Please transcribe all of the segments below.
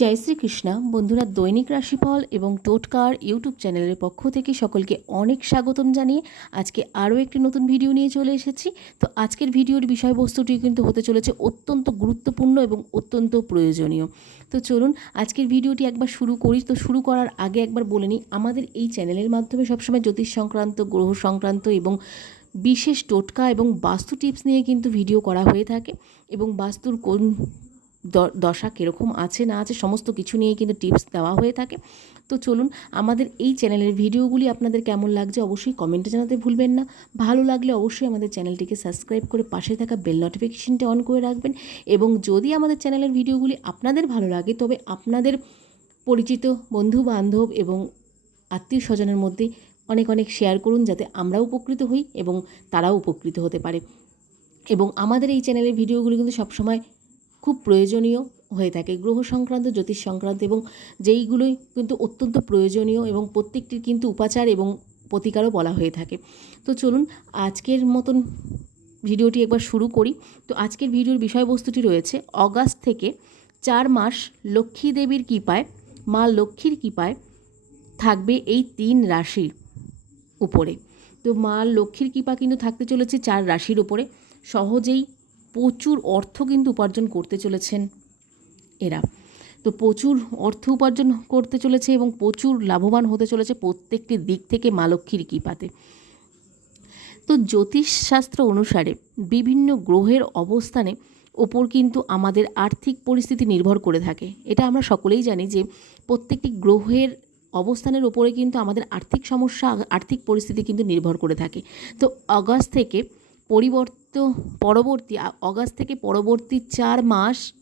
জয় শ্রীকৃষ্ণ, বন্ধুরা দৈনিক রাশিফল এবং টোটকার ইউটিউব চ্যানেলের পক্ষ থেকে সকলকে অনেক স্বাগতম জানিয়ে আজকে আরও একটি নতুন ভিডিও নিয়ে চলে এসেছি। তো আজকের ভিডিওর বিষয়বস্তুটি কিন্তু হতে চলেছে অত্যন্ত গুরুত্বপূর্ণ এবং অত্যন্ত প্রয়োজনীয়। তো চলুন আজকের ভিডিওটি একবার শুরু করি। তো শুরু করার আগে একবার বলে নিই, আমাদের এই চ্যানেলের মাধ্যমে সবসময় জ্যোতিষ সংক্রান্ত, গ্রহ সংক্রান্ত এবং বিশেষ টোটকা এবং বাস্তু টিপস নিয়ে কিন্তু ভিডিও করা হয়ে থাকে এবং বাস্তুর কোন দশা কীরকম আছে, না আছে, সমস্ত কিছু নিয়ে কিন্তু টিপস দেওয়া হয়ে থাকে। তো চলুন, আমাদের এই চ্যানেলের ভিডিওগুলি আপনাদের কেমন লাগছে অবশ্যই কমেন্টে জানাতে ভুলবেন না। ভালো লাগলে অবশ্যই আমাদের চ্যানেলটিকে সাবস্ক্রাইব করে পাশে থাকা বেল নোটিফিকেশনটা অন করে রাখবেন এবং যদি আমাদের চ্যানেলের ভিডিওগুলি আপনাদের ভালো লাগে, তবে আপনাদের পরিচিত বন্ধু বান্ধব এবং আত্মীয় স্বজনের মধ্যে অনেক অনেক শেয়ার করুন যাতে আমরাও উপকৃত হই এবং তারাও উপকৃত হতে পারে। এবং আমাদের এই চ্যানেলের ভিডিওগুলি কিন্তু সবসময় খুব প্রয়োজনীয় হয়ে থাকে। গ্রহ সংক্রান্ত, জ্যোতিষ সংক্রান্ত এবং যেইগুলোই কিন্তু অত্যন্ত প্রয়োজনীয় এবং প্রত্যেকটির কিন্তু উপাচার এবং প্রতিকারও বলা হয়ে থাকে। তো চলুন আজকের মতন ভিডিওটি একবার শুরু করি। তো আজকের ভিডিওর বিষয়বস্তুটি রয়েছে, অগাস্ট থেকে চার মাস লক্ষ্মী দেবীর কৃপায়, মা লক্ষ্মীর কৃপায় থাকবে এই তিন রাশির উপরে। তো মা লক্ষ্মীর কৃপা কিন্তু থাকতে চলেছে চার রাশির উপরে। সহজেই প্রচুর অর্থ কিন্তু উপার্জন করতে চলেছেন এরা। তো প্রচুর অর্থ উপার্জন করতে চলেছে এবং প্রচুর লাভবান হতে চলেছে প্রত্যেকটি দিক থেকে মা লক্ষ্মীর কৃপাতে। তো জ্যোতিষশাস্ত্র অনুসারে বিভিন্ন গ্রহের অবস্থানে ওপর কিন্তু আমাদের আর্থিক পরিস্থিতি নির্ভর করে থাকে। এটা আমরা সকলেই জানি যে প্রত্যেকটি গ্রহের অবস্থানের ওপরে কিন্তু আমাদের আর্থিক সমস্যা, আর্থিক পরিস্থিতি কিন্তু নির্ভর করে থাকে। তো অগাস্ট থেকে পরিবর্ত, পরবর্তী অগাস্ট থেকে পরবর্তী চার মাস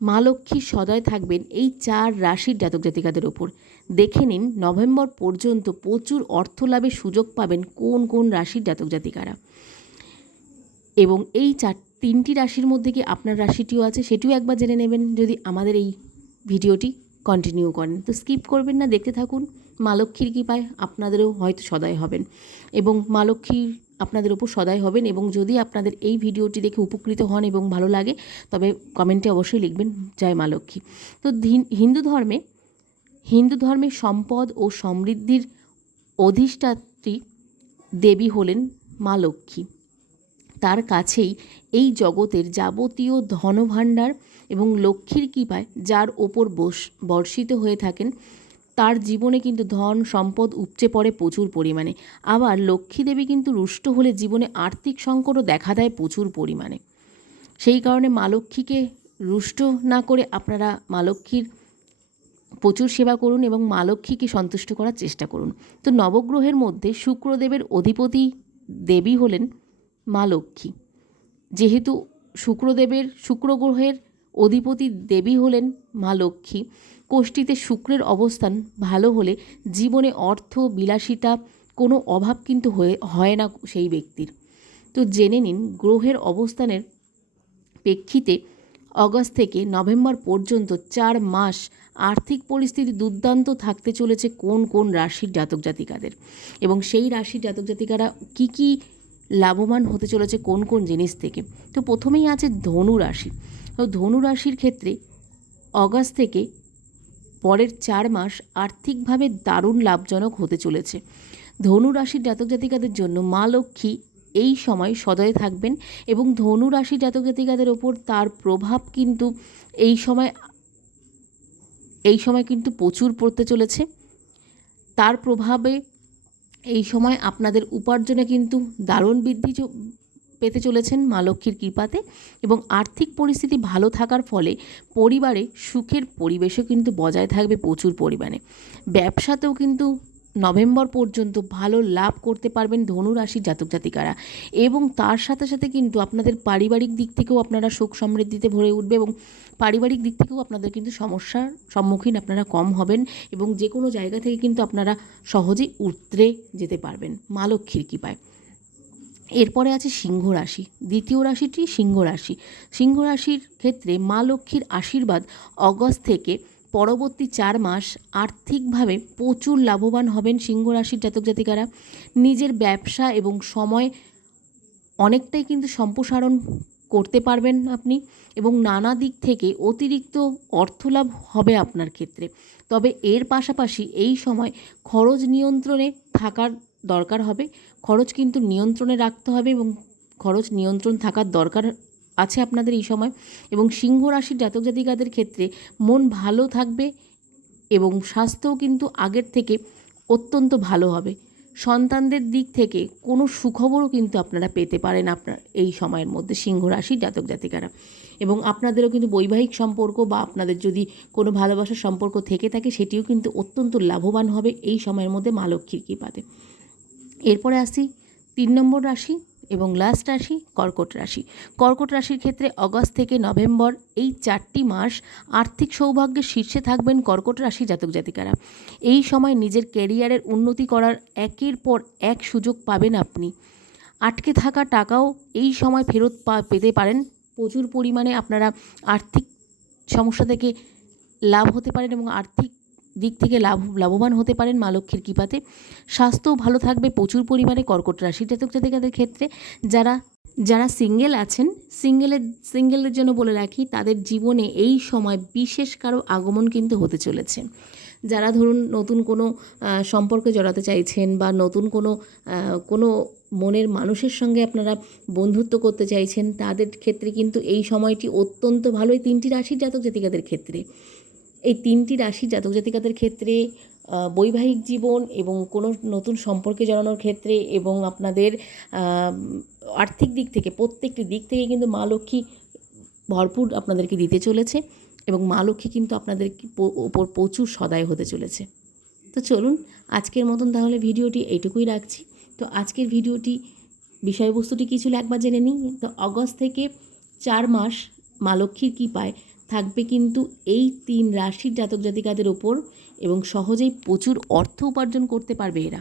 মা লক্ষ্মী সদয় থাকবেন এই চার রাশির জাতক জাতিকাদের ওপর। দেখে নিন নভেম্বর পর্যন্ত প্রচুর অর্থ লাভের সুযোগ পাবেন কোন কোন রাশির জাতক জাতিকারা। এবং এই চার, তিনটি রাশির মধ্যে কি আপনার রাশিটিও আছে সেটিও একবার জেনে নেবেন যদি আমাদের এই ভিডিওটি কন্টিনিউ করেন। তো স্কিপ করবেন না, দেখতে থাকুন। মা লক্ষ্মীর কৃপায় আপনাদেরও হয়তো সদয় হবেন। এবং মা লক্ষ্মীর আপনাদের উপর সদয় হবেন এবং যদি আপনাদের এই ভিডিওটি দেখে উপকৃত হন এবং ভালো লাগে, তবে কমেন্টে অবশ্যই লিখবেন, জয় মা লক্ষ্মী। তো হিন্দু ধর্মে হিন্দু ধর্মে সম্পদ ও সমৃদ্ধির অধিষ্ঠাত্রী দেবী হলেন মা লক্ষ্মী। তার কাছেই এই জগতের যাবতীয় ধনভাণ্ডার এবং লক্ষ্মীর কৃপায় যার ওপর বর্ষিত হয়ে থাকেন তার জীবনে কিন্তু ধন, সম্পদ উপচে পড়ে প্রচুর পরিমাণে। আবার লক্ষ্মী দেবী কিন্তু রুষ্ট হলে জীবনে আর্থিক সংকটও দেখা দেয় প্রচুর পরিমাণে। সেই কারণে মা লক্ষ্মীকে রুষ্ট না করে আপনারা মা লক্ষ্মীর প্রচুর সেবা করুন এবং মা লক্ষ্মীকে সন্তুষ্ট করার চেষ্টা করুন। তো নবগ্রহের মধ্যে শুক্রদেবের অধিপতি দেবী হলেন মা লক্ষ্মী। যেহেতু শুক্রদেবের শুক্র গ্রহের অধিপতি দেবী হলেন মা লক্ষ্মী। কোষ্ঠীতে শুক্রের অবস্থান ভালো হলে জীবনে অর্থ, বিলাসিতা কোনো অভাব কিন্তু হয়ে, হয় না সেই ব্যক্তির। তো জেনে নিন, গ্রহের অবস্থানের প্রেক্ষিতে অগস্ট থেকে নভেম্বর পর্যন্ত চার মাস আর্থিক পরিস্থিতি দুর্দান্ত থাকতে চলেছে কোন কোন রাশির জাতক জাতিকাদের। এবং সেই রাশির জাতক জাতিকারা কী কী লাভবান হতে চলেছে কোন কোন জিনিস থেকে। তো প্রথমেই আছে ধনু রাশি। তো ধনু রাশির ক্ষেত্রে অগাস্ট থেকে পরের চার মাস আর্থিকভাবে দারুণ লাভজনক হতে চলেছে। ধনু রাশির জাতক জাতিকাদের জন্য মা লক্ষ্মী এই সময় সদয় থাকবেন এবং ধনু রাশি জাতক জাতিকাদের ওপর তার প্রভাব কিন্তু এই সময় এই সময় কিন্তু প্রচুর পড়তে চলেছে। তার প্রভাবে এই সময় আপনাদের উপার্জনে কিন্তু দারুণ বৃদ্ধি পেতে চলেছেন মা লক্ষ্মীর কৃপাতে এবং আর্থিক পরিস্থিতি ভালো থাকার ফলে পরিবারে সুখের পরিবেশও কিন্তু বজায় থাকবে প্রচুর পরিমাণে। ব্যবসাতেও কিন্তু নভেম্বর পর্যন্ত ভালো লাভ করতে পারবেন ধনু রাশির জাতক জাতিকারা এবং তার সাথে সাথে কিন্তু আপনাদের পারিবারিক দিক থেকেও আপনারা সুখ সমৃদ্ধিতে ভরে উঠবে এবং পারিবারিক দিক থেকেও আপনাদের কিন্তু সমস্যার সম্মুখীন আপনারা কম হবেন এবং যে কোনো জায়গা থেকে কিন্তু আপনারা সহজেই উতরে যেতে পারবেন মা লক্ষ্মীর কৃপায়। এরপরে আছে সিংহ রাশি। দ্বিতীয় রাশিটি সিংহ রাশি। সিংহ রাশির ক্ষেত্রে মা লক্ষ্মীর আশীর্বাদ অগস্ট থেকে পরবর্তী চার মাস আর্থিকভাবে প্রচুর লাভবান হবেন সিংহ রাশির জাতক জাতিকারা। নিজের ব্যবসা এবং সময় অনেকটাই কিন্তু সম্প্রসারণ করতে পারবেন আপনি এবং নানা দিক থেকে অতিরিক্ত অর্থলাভ হবে আপনার ক্ষেত্রে। তবে এর পাশাপাশি এই সময় খরচ নিয়ন্ত্রণে থাকার দরকার হবে। খরচ কিন্তু নিয়ন্ত্রণে রাখতে হবে এবং খরচ নিয়ন্ত্রণ থাকার দরকার আছে আপনাদের এই সময়। এবং সিংহ রাশির জাতক জাতিকাদের ক্ষেত্রে মন ভালো থাকবে এবং স্বাস্থ্যও কিন্তু আগের থেকে অত্যন্ত ভালো হবে। সন্তানদের দিক থেকে কোনো সুখবরও কিন্তু আপনারা পেতে পারেন আপনার এই সময়ের মধ্যে সিংহ রাশির জাতক জাতিকারা। এবং আপনাদেরও কিন্তু বৈবাহিক সম্পর্ক বা আপনাদের যদি কোনো ভালোবাসার সম্পর্ক থেকে থাকে, সেটিও কিন্তু অত্যন্ত লাভবান হবে এই সময়ের মধ্যে মা লক্ষ্মীর কৃপাতে। এরপরে আসি তিন নম্বর রাশি এবং লাস্ট রাশি, কর্কট রাশি। কর্কট রাশির ক্ষেত্রে অগস্ট থেকে নভেম্বর এই চারটি মাস আর্থিক সৌভাগ্যের শীর্ষে থাকবেন কর্কট রাশি জাতক জাতিকারা। এই সময় নিজের ক্যারিয়ারের উন্নতি করার একের পর এক সুযোগ পাবেন আপনি। আটকে থাকা টাকাও এই সময় ফেরত পেতে পারেন। প্রচুর পরিমাণে আপনারা আর্থিক সমস্যা থেকে লাভ হতে পারেন এবং আর্থিক দিক থেকে লাভ, লাভবান হতে পারেন মা লক্ষ্মীর কৃপাতে। স্বাস্থ্যও ভালো থাকবে, প্রচুর পরিমাণে কর্কট রাশি জাতক জাতিকাদের ক্ষেত্রে। যারা যারা সিঙ্গেল আছেন সিঙ্গেলের সিঙ্গেলের জন্য বলে রাখি, তাদের জীবনে এই সময় বিশেষ কারও আগমন কিন্তু হতে চলেছে। যারা ধরুন নতুন কোনো সম্পর্কে জড়াতে চাইছেন বা নতুন কোনো কোনো মনের মানুষের সঙ্গে আপনারা বন্ধুত্ব করতে চাইছেন, তাদের ক্ষেত্রে কিন্তু এই সময়টি অত্যন্ত ভালো। এই তিনটি রাশির জাতক জাতিকাদের ক্ষেত্রে। এই তিনটি রাশি জাতক জাতিকাদের ক্ষেত্রে বৈবাহিক জীবন এবং কোনো নতুন সম্পর্কে জড়ানোর ক্ষেত্রে এবং আপনাদের আর্থিক দিক থেকে, প্রত্যেকটি দিক থেকে কিন্তু মা লক্ষ্মী ভরপুর আপনাদেরকে দিতে চলেছে এবং মা লক্ষ্মী কিন্তু আপনাদের ওপর প্রচুর সদায় হতে চলেছে। তো চলুন, আজকের মতন তাহলে ভিডিওটি এইটুকুই রাখছি। তো আজকের ভিডিওটি, বিষয়বস্তুটি কী ছিল একবার জেনে নিই। তো অগস্ট থেকে চার মাস মা লক্ষ্মীর কৃপায় থাকবে কিন্তু এই তিন রাশির জাতক জাতিকাদের ওপর এবং সহজেই প্রচুর অর্থ উপার্জন করতে পারবে এরা।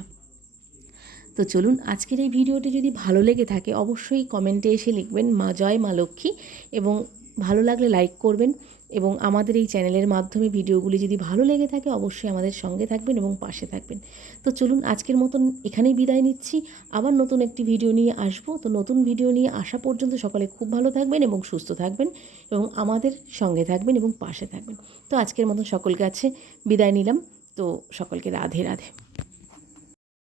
তো চলুন আজকের এই ভিডিওটি যদি ভালো লেগে থাকে, অবশ্যই কমেন্টে এসে লিখবেন, মা জয়, মা লক্ষ্মী এবং ভালো লাগলে লাইক করবেন। এবং আমাদের এই চ্যানেলের মাধ্যমে ভিডিওগুলি যদি ভালো লেগে থাকে, অবশ্যই আমাদের সঙ্গে থাকবেন এবং পাশে থাকবেন। তো চলুন আজকের মতন এখানেই বিদায় নিচ্ছি। আবার নতুন একটি ভিডিও নিয়ে আসব। তো নতুন ভিডিও নিয়ে আসা পর্যন্ত সকলে খুব ভালো থাকবেন এবং সুস্থ থাকবেন এবং আমাদের সঙ্গে থাকবেন এবং পাশে থাকবেন। তো আজকের মতন সকলকে আছে, বিদায় নিলাম। তো সকলকে রাধে রাধে।